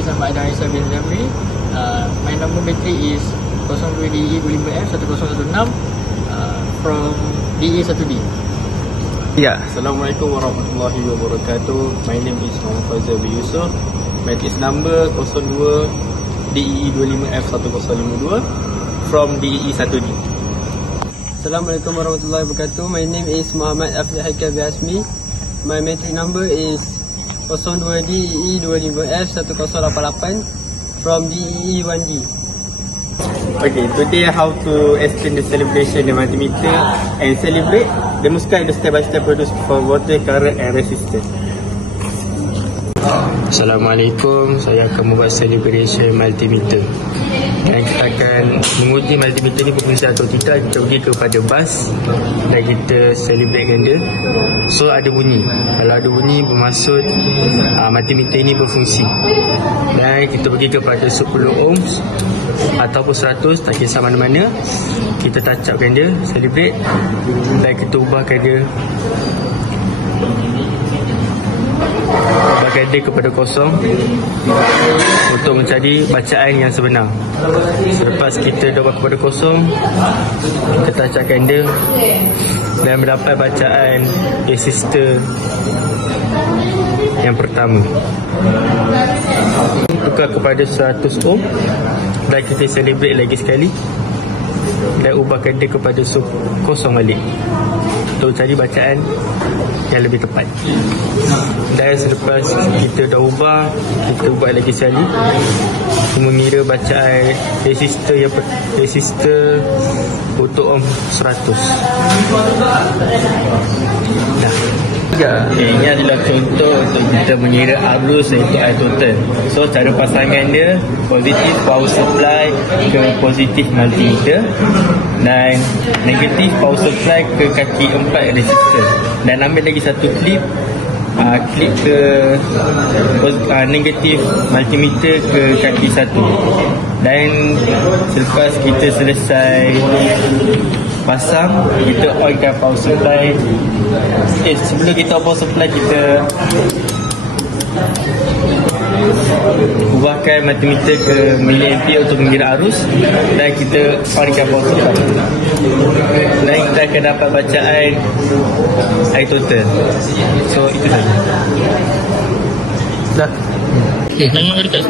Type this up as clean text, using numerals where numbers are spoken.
is Ahmad Darisa bin Zamri. My number battery is 02DE25F1016 from DE1D. Ya. Assalamualaikum warahmatullahi wabarakatuh. My name is Muhammad Faizal bin Yusof. Matrix number 02DE25F1052 from DE1D. Assalamualaikum warahmatullahi wabarakatuh. My name is Muhammad Afzal Haikal bin Asmi. My matrix number is 02DE25F1088 from DE1D. Okay, today how to explain the celebration the multimeter and celebrate. Demonstrate the step-by-step produce for water, current and resistance. Assalamualaikum, saya akan membuat celebration multimeter dan kita akan menguji multimeter ni berfungsi atau tidak. Kita pergi kepada bus dan kita celebratekan dia. So ada bunyi, kalau ada bunyi bermaksud multimeter ini berfungsi. Dan kita pergi kepada 10 ohms ataupun 100, tak kisah mana-mana. Kita tancapkan dia, celebrate, dan kita ubahkan dia kepada kosong untuk mencari bacaan yang sebenar. Selepas kita dah ubah kepada kosong, kita tancapkan dia dan mendapat bacaan resistor yang pertama. Tukar kepada 100 ohm dan kita celebrate lagi sekali dan ubahkan dia kepada kosong balik untuk cari bacaan yang lebih tepat. Dan selepas kita dah ubah, kita buat lagi sekali mengira bacaan resistor untuk ohm 100. Dah. Ini adalah contoh untuk kita mengira arus iaitu I total. So cara pasangan dia, positif power supply ke positif multimeter dan negatif power supply ke kaki 4 resistor. Dan ambil lagi satu klip, klip ke negatif multimeter ke kaki 1. Dan selepas kita selesai pasang, kita onkan power supply. Sebelum kita on power supply, kita ubahkan multimeter ke miliampere untuk mengira arus dan kita onkan power supply. Dan kita akan dapat bacaan I total. So itu saja. Dah. Tengok dekat.